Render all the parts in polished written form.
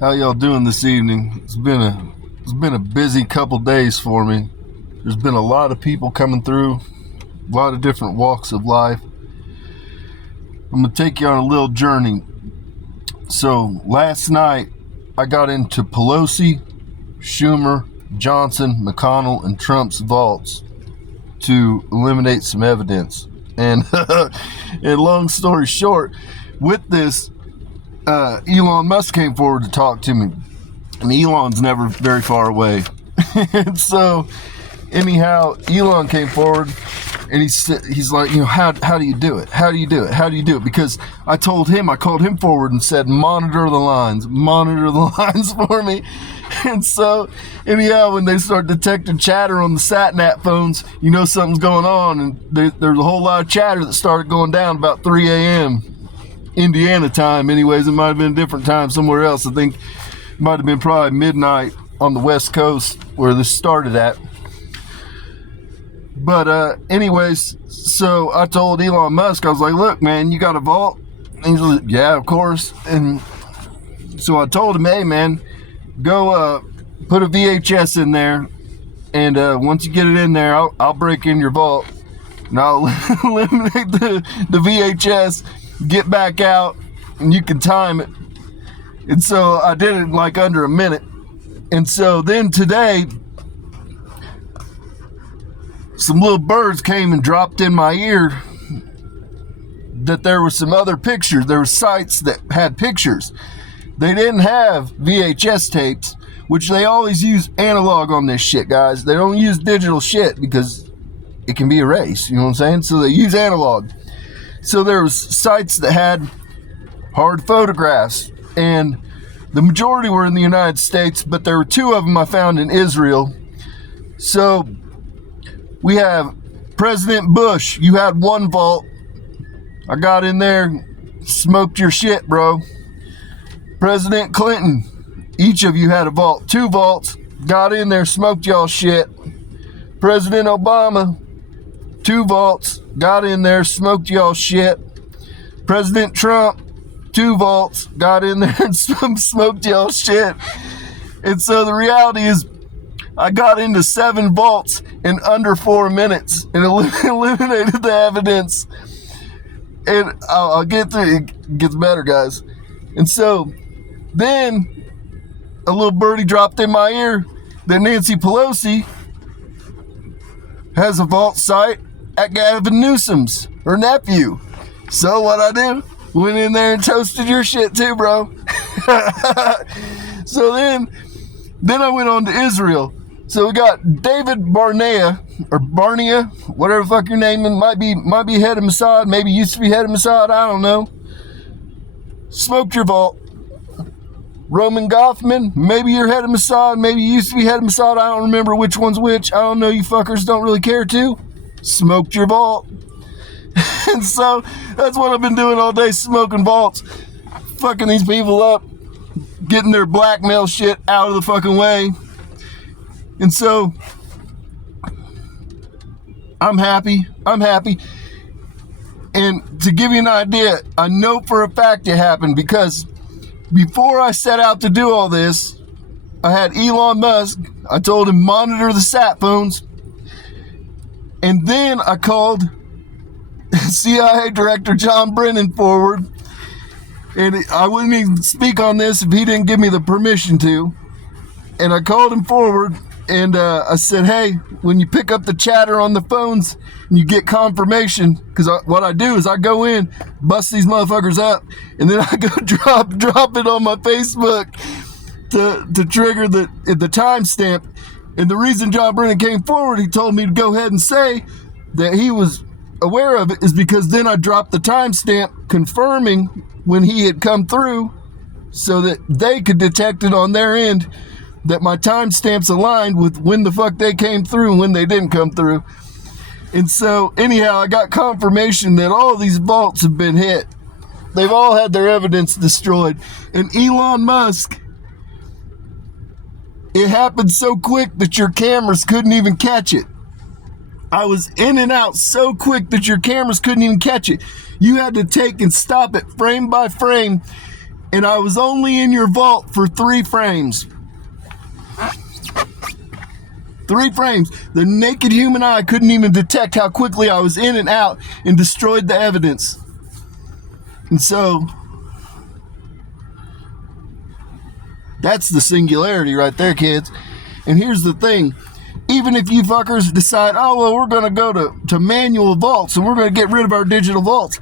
How y'all doing this evening? It's been a busy couple days for me. There's been a lot of people coming through, a lot of different walks of life. I'm gonna take you on a little journey. So last night I got into Pelosi, Schumer, Johnson, McConnell, and Trump's vaults to eliminate some evidence. And and long story short, with this, Elon Musk came forward to talk to me, and Elon's never very far away. And so, anyhow, Elon came forward, and he's like, how do you do it? How do you do it? How do you do it? Because I called him forward and said, monitor the lines for me. And so, anyhow, when they start detecting chatter on the SatNet phones, you know something's going on, and there's a whole lot of chatter that started going down about 3 a.m. Indiana time. Anyways, it might have been a different time somewhere else. I think it might have been probably midnight on the West Coast where this started at. But anyways, so I told Elon Musk, I was like, look, man, you got a vault? And he's like, yeah, of course. And so I told him, hey, man, go put a VHS in there, and once you get it in there, I'll break in your vault, and I'll eliminate the VHS, get back out, and you can time it. And so I did it in like under a minute. And so then today, some little birds came and dropped in my ear that there were some other pictures. There were sites that had pictures. They didn't have VHS tapes, which they always use analog on this shit, guys. They don't use digital shit because it can be erased, you know what I'm saying? So they use analog. So there was sites that had hard photographs, and the majority were in the United States, but there were two of them I found in Israel. So we have President Bush. You had one vault. I got in there, smoked your shit, bro. President Clinton, each of you had a vault. 2 vaults, got in there, smoked y'all shit. President Obama, 2 vaults, got in there, smoked y'all shit. President Trump, 2 vaults, got in there and smoked y'all shit. And so the reality is, I got into 7 vaults in under 4 minutes and eliminated the evidence. And I'll get through it. It gets better, guys. And so then a little birdie dropped in my ear that Nancy Pelosi has a vault site at Gavin Newsom's, her nephew. So what I do? Went in there and toasted your shit too, bro. So then I went on to Israel. So we got David Barnea, whatever the fuck your name is, might be head of Mossad, maybe used to be head of Mossad, I don't know. Smoked your vault. Roman Goffman, maybe you're head of Mossad, maybe you used to be head of Mossad, I don't remember which one's which, I don't know, you fuckers don't really care to. Smoked your vault. And so that's what I've been doing all day, smoking vaults, fucking these people up, getting their blackmail shit out of the fucking way. And so I'm happy. And to give you an idea, I know for a fact it happened because before I set out to do all this, I had Elon Musk. I told him monitor the sat phones. And then I called CIA Director John Brennan forward. And I wouldn't even speak on this if he didn't give me the permission to. And I called him forward. And I said, hey, when you pick up the chatter on the phones and you get confirmation, because what I do is I go in, bust these motherfuckers up, and then I go drop it on my Facebook to trigger the timestamp. And the reason John Brennan came forward, he told me to go ahead and say that he was aware of it, is because then I dropped the timestamp confirming when he had come through so that they could detect it on their end, that my timestamps aligned with when the fuck they came through and when they didn't come through. And so, anyhow, I got confirmation that all these vaults have been hit. They've all had their evidence destroyed. And Elon Musk, it happened so quick that your cameras couldn't even catch it. I was in and out so quick that your cameras couldn't even catch it. You had to take and stop it frame by frame And I was only in your vault for 3 frames. 3 frames. The naked human eye couldn't even detect how quickly I was in and out and destroyed the evidence. And so, that's the singularity right there, kids. And here's the thing. Even if you fuckers decide, oh, well, we're going to go to manual vaults and we're going to get rid of our digital vaults,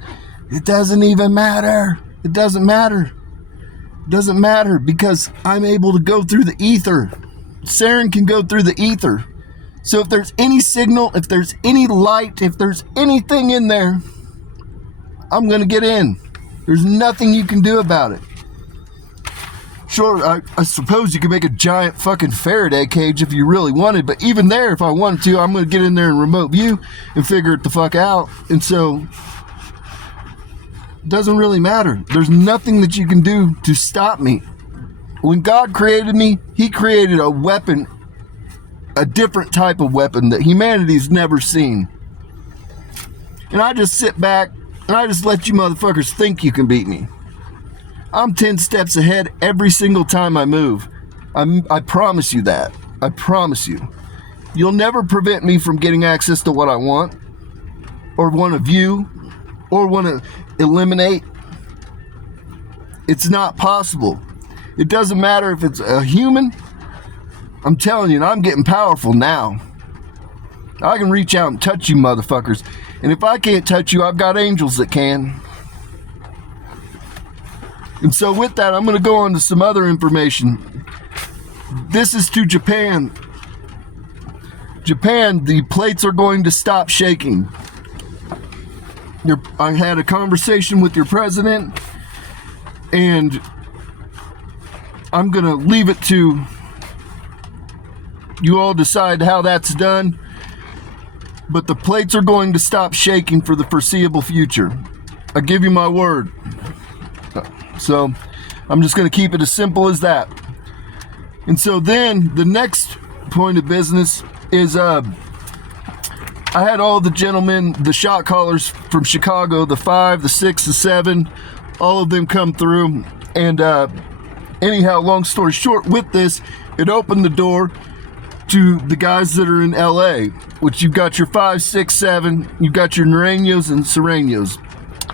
it doesn't even matter. It doesn't matter. It doesn't matter because I'm able to go through the ether. Saren can go through the ether. So if there's any signal, if there's any light, if there's anything in there, I'm going to get in. There's nothing you can do about it. Sure, I suppose you could make a giant fucking Faraday cage if you really wanted, but even there, if I wanted to, I'm going to get in there in remote view and figure it the fuck out. And so, it doesn't really matter. There's nothing that you can do to stop me. When God created me, He created a weapon, a different type of weapon that humanity's never seen. And I just sit back and I just let you motherfuckers think you can beat me. I'm 10 steps ahead every single time I move. I promise you that. I promise you. You'll never prevent me from getting access to what I want, or want to view, or want to eliminate. It's not possible. It doesn't matter if it's a human. I'm telling you, I'm getting powerful now. I can reach out and touch you motherfuckers. And if I can't touch you, I've got angels that can. And so with that, I'm going to go on to some other information. This is to Japan. Japan, the plates are going to stop shaking. I had a conversation with your president, and I'm going to leave it to you all decide how that's done. But the plates are going to stop shaking for the foreseeable future. I give you my word. So I'm just going to keep it as simple as that. And so then the next point of business is I had all the gentlemen, the shot callers from Chicago, the 5, the 6, the 7, all of them come through. And anyhow, long story short, with this, it opened the door to the guys that are in LA, which you've got your 5, 6, 7, you've got your Nareños and Sureños.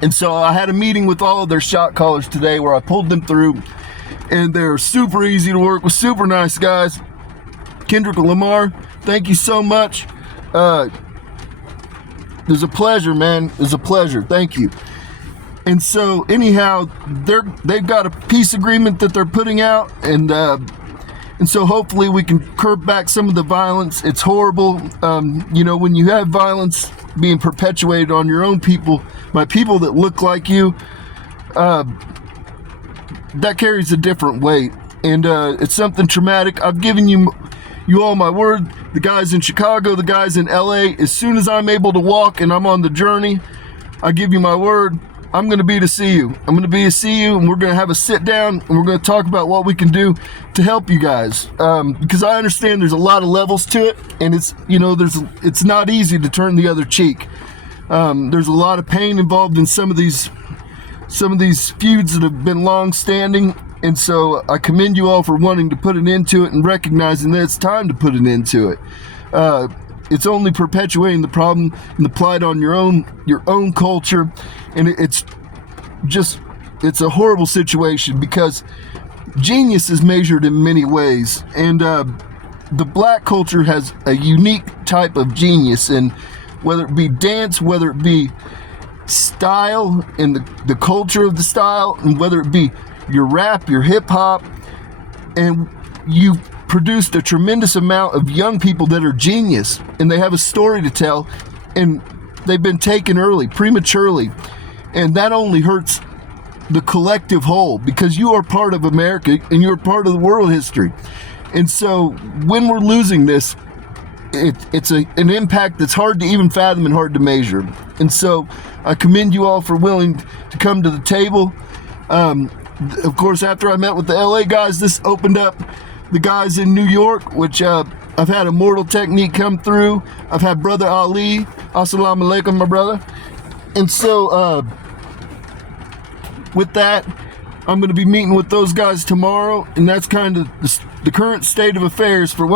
And so I had a meeting with all of their shot callers today where I pulled them through, and they're super easy to work with, super nice guys. Kendrick Lamar, thank you so much. It's a pleasure, man. It's a pleasure. Thank you. And so anyhow, they've got a peace agreement that they're putting out, and so hopefully we can curb back some of the violence. It's horrible, when you have violence being perpetuated on your own people by people that look like you, that carries a different weight, and it's something traumatic. I've given you all my word. The guys in Chicago, the guys in LA, as soon as I'm able to walk and I'm on the journey, I give you my word, I'm going to be to see you. I'm going to be to see you, and we're going to have a sit down, and we're going to talk about what we can do to help you guys. Because I understand there's a lot of levels to it, and it's not easy to turn the other cheek. There's a lot of pain involved in some of these feuds that have been long standing, and so I commend you all for wanting to put an end to it and recognizing that it's time to put an end to it. It's only perpetuating the problem and the plight on your own culture, and it's a horrible situation because genius is measured in many ways, and the black culture has a unique type of genius, and whether it be dance, whether it be style and the culture of the style, and whether it be your rap, your hip-hop, and you produced a tremendous amount of young people that are genius, and they have a story to tell, and they've been taken early, prematurely, and that only hurts the collective whole, because you are part of America and you're part of the world history. And so when we're losing this, it's an impact that's hard to even fathom and hard to measure. And so I commend you all for willing to come to the table. Of course, after I met with the LA guys, this opened up the guys in New York, which I've had Immortal Technique come through. I've had Brother Ali. Assalamu alaikum, my brother. And so with that, I'm going to be meeting with those guys tomorrow, and that's kind of the current state of affairs for what